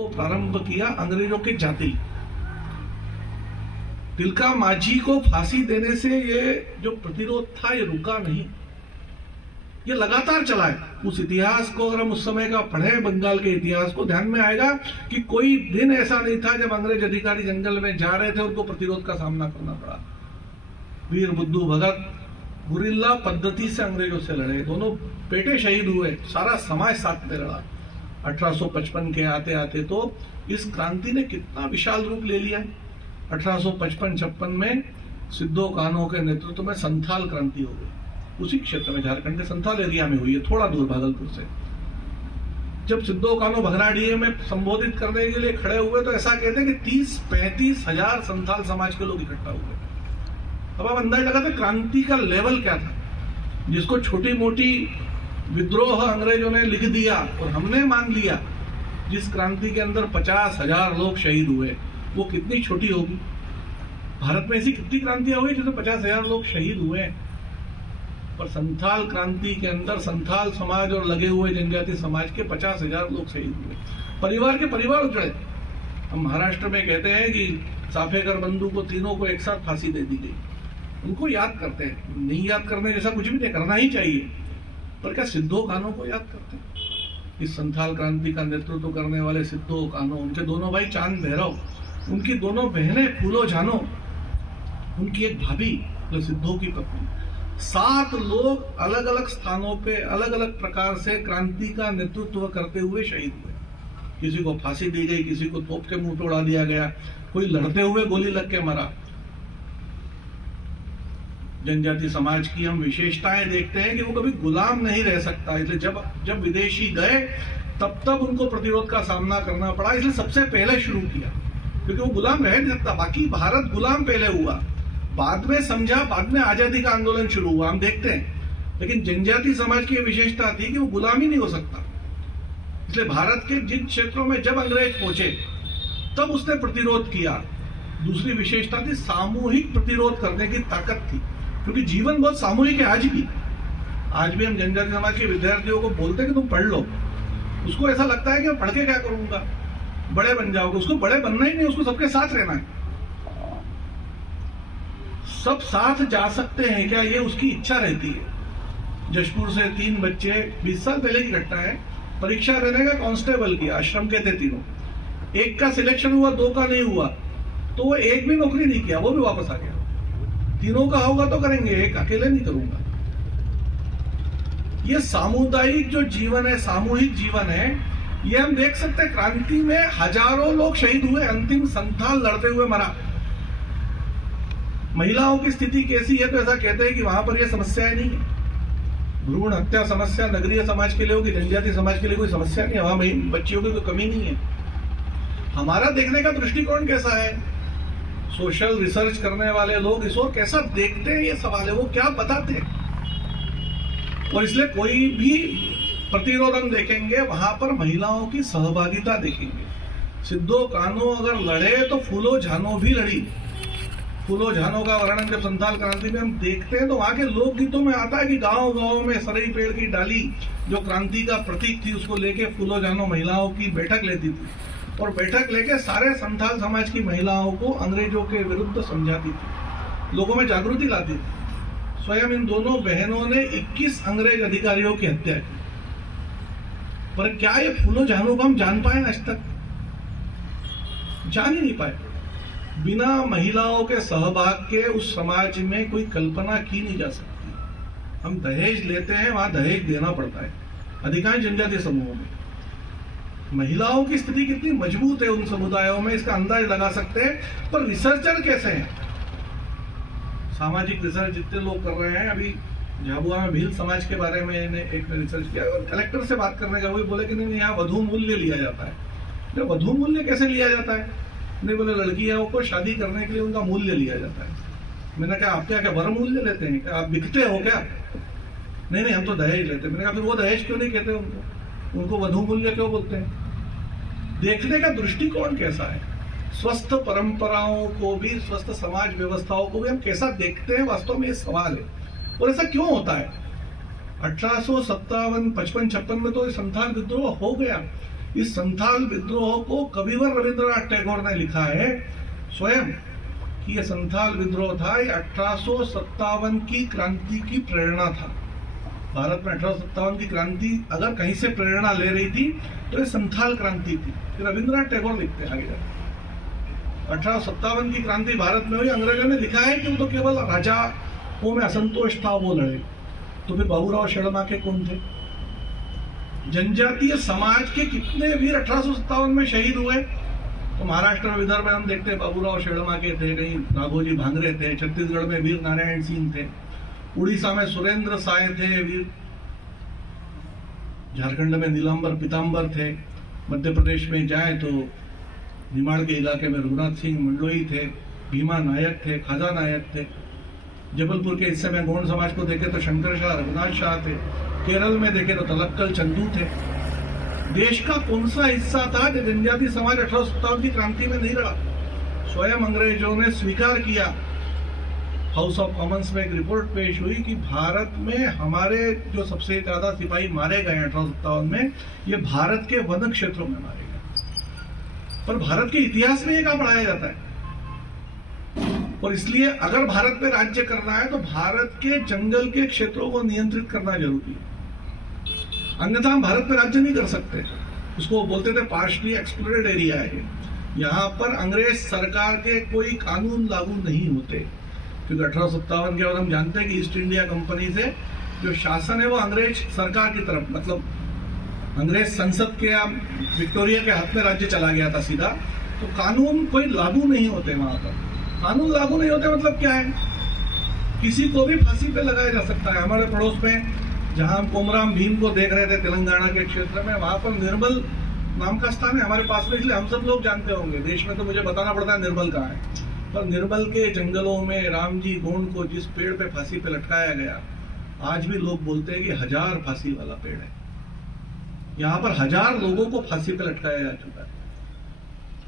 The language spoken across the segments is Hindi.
को प्रारंभ किया अंग्रेजों के जाति। तिलका मांझी को फांसी देने से ये जो प्रतिरोध था ये रुका नहीं, ये लगातार चला है। उस इतिहास को अगर हम उस समय का पढ़े, बंगाल के इतिहास को, ध्यान में आएगा कि कोई दिन ऐसा नहीं था जब अंग्रेज अधिकारी जंगल में जा रहे थे उनको प्रतिरोध का सामना करना पड़ा। वीर बुद्धू भगत गुरिल्ला पद्धति से अंग्रेजों से लड़े, दोनों बेटे शहीद हुए, सारा समाज साथ में लड़ा। 1855 के आते आते तो इस क्रांति ने कितना विशाल रूप ले लिया। 1855-56 में सिद्धो कान्हो के नेतृत्व में संथाल क्रांति हो गई। उसी क्षेत्र में, झारखंड के संथाल एरिया में हुई है, थोड़ा दूर भागलपुर से। जब सिद्धो कान्हो भगराडीह में संबोधित करने के लिए खड़े हुए तो ऐसा कहते हैं कि 30-35 हजार संथाल समाज के लोग इकट्ठा हुए। अब आप अंदाजा लगाते क्रांति का लेवल क्या था। जिसको छोटी मोटी विद्रोह अंग्रेजों ने लिख दिया और हमने मान लिया, जिस क्रांति के अंदर 50,000 लोग शहीद हुए, वो कितनी छोटी होगी। भारत में ऐसी कितनी क्रांतियां हुई जिसमें 50,000 लोग शहीद हुए, पर संथाल क्रांति के अंदर संथाल समाज और लगे हुए जनजाति समाज के 50,000 लोग शहीद हुए, परिवार के परिवार उजड़े। हम महाराष्ट्र में कहते हैं कि साफेकर बंधु को तीनों को एक साथ फांसी दे दी गई। उनको याद करते हैं, नहीं याद करने जैसा कुछ भी नहीं, करना ही चाहिए, पर क्या सिद्धो कान्हो को याद करते हैं। इस संथाल क्रांति का नेतृत्व करने वाले सिद्धो कान्हो, उनके दोनों भाई चांद भैरव, उनकी दोनों बहनें फूलो झानो, उनकी एक भाभी जो सिद्धो की पत्नी, 7 लोग अलग अलग स्थानों पे अलग अलग प्रकार से क्रांति का नेतृत्व करते हुए शहीद हुए। किसी को फांसी दी गई, किसी को तोप के मुंह तोड़ा दिया गया, कोई लड़ते हुए गोली लग के मरा। जनजाति समाज की हम विशेषताएं देखते हैं कि वो कभी गुलाम नहीं रह सकता, इसलिए जब विदेशी गए तब उनको प्रतिरोध का सामना करना पड़ा, इसलिए सबसे पहले शुरू किया, क्योंकि वो गुलाम रह नहीं सकता। बाकी भारत गुलाम पहले हुआ, बाद में समझा, बाद में आजादी का आंदोलन शुरू हुआ, हम देखते हैं। लेकिन जनजाति समाज की विशेषता थी कि वो गुलाम ही नहीं हो सकता, इसलिए भारत के जिन क्षेत्रों में जब अंग्रेज पहुंचे तब उसने प्रतिरोध किया। दूसरी विशेषता थी सामूहिक प्रतिरोध करने की ताकत थी, क्योंकि जीवन बहुत सामूहिक है। आज भी हम जनजाति समाज के विद्यार्थियों को बोलते हैं कि तुम पढ़ लो, उसको ऐसा लगता है कि मैं पढ़ के क्या करूंगा, बड़े बन जाओगे। उसको बड़े बनना ही नहीं, उसको सबके साथ रहना है। सब साथ जा सकते हैं क्या, ये उसकी इच्छा रहती है। जशपुर से 3 बच्चे, 20 साल पहले की घटना है, परीक्षा देने का कांस्टेबल की, आश्रम के थे तीनों, एक का सिलेक्शन हुआ, 2 का नहीं हुआ, तो वो एक भी नौकरी नहीं किया, वो भी वापस आ गया। तीनों का होगा तो करेंगे, एक अकेले नहीं करूंगा। ये सामुदायिक जो जीवन है, सामूहिक जीवन है, ये हम देख सकते हैं। क्रांति में हजारों लोग शहीद हुए, अंतिम संथाल लड़ते हुए मरा। महिलाओं की स्थिति कैसी है, तो ऐसा कहते हैं कि वहां पर यह समस्याएं नहीं है। भ्रूण हत्या समस्या नगरीय समाज के लिए होगी, जनजाति समाज के लिए कोई समस्या नहीं है, वहां बच्चियों की कोई कमी नहीं है। हमारा देखने का दृष्टिकोण कैसा है, सोशल रिसर्च करने वाले लोग इस ओर कैसा देखते हैं, ये सवाल है, वो क्या बताते हैं। और इसलिए कोई भी प्रतिरोध हम देखेंगे वहां पर महिलाओं की सहभागिता देखेंगे। सिद्धो कान्हो अगर लड़े तो फूलो झानो भी लड़ी। फूलो झानो का वर्णन जब संथाल क्रांति में हम देखते हैं तो वहां के लोकगीतों में आता है कि गांव गांव में सरई पेड़ की डाली जो क्रांति का प्रतीक थी, उसको लेके फूलो झानो महिलाओं की बैठक लेती थी, और बैठक लेके सारे संथाल समाज की महिलाओं को अंग्रेजों के विरुद्ध समझाती थी, लोगों में जागृति लाती थी। स्वयं इन दोनों बहनों ने 21 अंग्रेज अधिकारियों की हत्या की, पर क्या ये फूलो झानो को हम जान पाए? आज तक जान ही नहीं पाए। बिना महिलाओं के सहभाग के उस समाज में कोई कल्पना की नहीं जा सकती। हम दहेज लेते हैं, वहां दहेज देना पड़ता है अधिकांश जनजातीय समूहों में। महिलाओं की स्थिति कितनी मजबूत है उन समुदायों में, इसका अंदाज लगा सकते हैं। पर रिसर्चर कैसे हैं? सामाजिक रिसर्च जितने लोग कर रहे हैं, अभी झाबुआ में भील समाज के बारे में एक ने रिसर्च किया, और कलेक्टर से बात करने का, वो बोले कि नहीं यहाँ वधू मूल्य लिया जाता है। वधू मूल्य कैसे लिया जाता है? नहीं, बोले लड़कियों को शादी करने के लिए उनका मूल्य लिया जाता है। मैंने कहा आप क्या वर मूल्य लेते हैं क्या, आप बिकते हो क्या? नहीं, हम तो दहेज लेते हैं। मैंने कहा फिर वो दहेज क्यों नहीं कहते उनको वधू मूल्य क्यों बोलते हैं? देखने का दृष्टिकोण कैसा है, स्वस्थ परंपराओं को भी, स्वस्थ समाज व्यवस्थाओं को भी हम कैसा देखते हैं, वास्तव में ये सवाल है। और ऐसा क्यों होता है? 1857, 55, 56 में तो संथाल विद्रोह हो गया, इस संथाल विद्रोह को कविवर रविंद्रनाथ टैगोर ने लिखा है स्वयं कि यह संथाल विद्रोह था, ये 1857 की क्रांति की प्रेरणा था। भारत में 1857 की क्रांति अगर कहीं से प्रेरणा ले रही थी तो ये संथाल क्रांति थी। रविंद्रनाथ टैगोर लिखते हैं आगे 1857 की क्रांति भारत में हुई। अंग्रेजों ने लिखा है कि वो तो केवल राजाओं में असंतोष था, वो लड़े। तो फिर बाबूराव शेड़माके कौन थे? जनजातीय समाज के कितने वीर 1857 में शहीद हुए? तो महाराष्ट्र में, विदर्भ में हम देखते हैं बाबूराव शेड़माके थे, कहीं नागोजी भांगरे थे, छत्तीसगढ़ में वीर नारायण सिंह थे, उड़ीसा में सुरेंद्र साय थे वीर, झारखंड में नीलांबर पीतांबर थे, मध्य प्रदेश में जाए तो निमाड़ के इलाके में रघुनाथ सिंह मंडलोई थे, भीमा नायक थे, खाजा नायक थे। जबलपुर के हिस्से में गोंड समाज को देखे तो शंकर शाह, रघुनाथ शाह थे। केरल में देखे तो तलक्कल चंदू थे। देश का कौन सा हिस्सा था जो जनजातीय समाज 1857 की क्रांति में नहीं लड़ा? स्वयं अंग्रेजों ने स्वीकार किया। हाउस ऑफ कॉमन्स में एक रिपोर्ट पेश हुई कि भारत में हमारे जो सबसे ज्यादा सिपाही मारे गए 1857 में, ये भारत के वन क्षेत्रों में मारे गए। पर भारत के इतिहास में ये कहां पढ़ाया जाता है? और इसलिए अगर भारत में राज्य करना है तो भारत के जंगल के क्षेत्रों को नियंत्रित करना जरूरी है, अन्यथा हम भारत में राज्य नहीं कर सकते। उसको बोलते थे पार्शली एक्सप्लोरेड एरिया है। यहाँ पर अंग्रेज सरकार के कोई कानून लागू नहीं होते, क्योंकि 1857 के बाद हम जानते हैं कि ईस्ट इंडिया कंपनी से जो शासन है वो अंग्रेज सरकार की तरफ, मतलब अंग्रेज संसद के या विक्टोरिया के हाथ में राज्य चला गया था सीधा। तो कानून कोई लागू नहीं होते वहां पर। कानून लागू नहीं होते मतलब क्या है? किसी को भी फांसी पे लगाया जा सकता है। हमारे पड़ोस में जहां हम कोमराम भीम को देख रहे थे तेलंगाना के क्षेत्र में, वहां पर निर्मल नाम का स्थान है हमारे पास में, इसलिए हम सब लोग जानते होंगे। देश में तो मुझे बताना पड़ता है निर्मल कहाँ है। पर निर्मल के जंगलों में रामजी गोंड को जिस पेड़ पे फांसी पे लटकाया गया, आज भी लोग बोलते हैं कि 1000 फांसी वाला पेड़ है। यहाँ पर 1000 लोगों को फांसी पे लटकाया जा चुका है।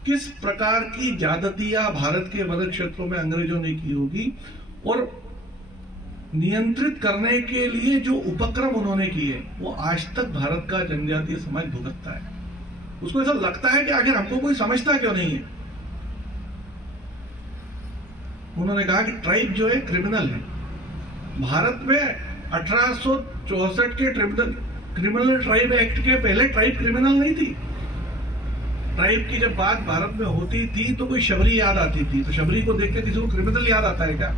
किस प्रकार की ज्यादतियां भारत के वन क्षेत्रों में अंग्रेजों ने की होगी, और नियंत्रित करने के लिए जो उपक्रम उन्होंने किए वो आज तक भारत का जनजातीय समाज भुगतता है। उसको ऐसा लगता है कि आखिर हमको कोई समझता क्यों नहीं है। उन्होंने कहा कि ट्राइब जो है क्रिमिनल है। भारत में 1864 के क्रिमिनल ट्राइब एक्ट के पहले ट्राइब क्रिमिनल नहीं थी। ट्राइब की जब बात भारत में होती थी तो कोई शबरी याद आती थी। तो शबरी को देख के किसी को क्रिमिनल याद आता है क्या?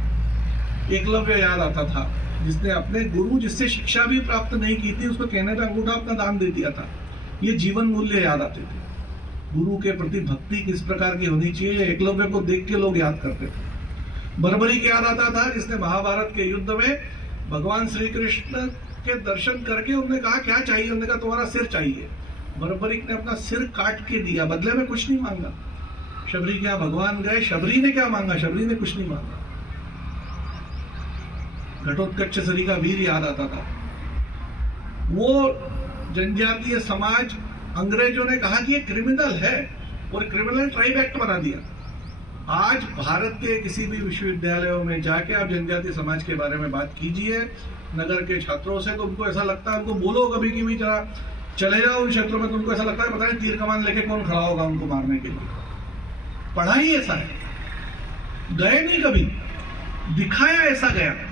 एकलव्य याद आता था, जिसने अपने गुरु जिससे शिक्षा भी प्राप्त नहीं की थी उसको कहने का अंगूठा अपना दान दे दिया था। ये जीवन मूल्य याद आते थे। गुरु के प्रति भक्ति किस प्रकार की होनी चाहिए, एकलव्य को देख के लोग याद करते थे। बर्बरीक याद आता था, जिसने महाभारत के युद्ध में भगवान श्री कृष्ण के दर्शन करके उन्होंने कहा क्या चाहिए? उन्होंने कहा तुम्हारा सिर चाहिए। बर्बरीक ने अपना सिर काट के दिया, बदले में कुछ नहीं मांगा। शबरी क्या भगवान गए, शबरी ने क्या मांगा? शबरी ने कुछ नहीं मांगा। घटोत्कच सरी का वीर याद आता था। वो जनजातीय समाज अंग्रेजों ने कहा कि ये क्रिमिनल है और क्रिमिनल ट्राइब एक्ट बना दिया। आज भारत के किसी भी विश्वविद्यालयों में जाके आप जनजातीय समाज के बारे में बात कीजिए नगर के छात्रों से, तो उनको ऐसा लगता है, उनको बोलो कभी कि भी जरा चले जाओ उन क्षेत्रों में, तो उनको ऐसा लगता है पता नहीं तीर कमान लेके कौन खड़ा होगा उनको मारने के लिए। पढ़ाई ऐसा है, गए नहीं कभी, दिखाया ऐसा गया।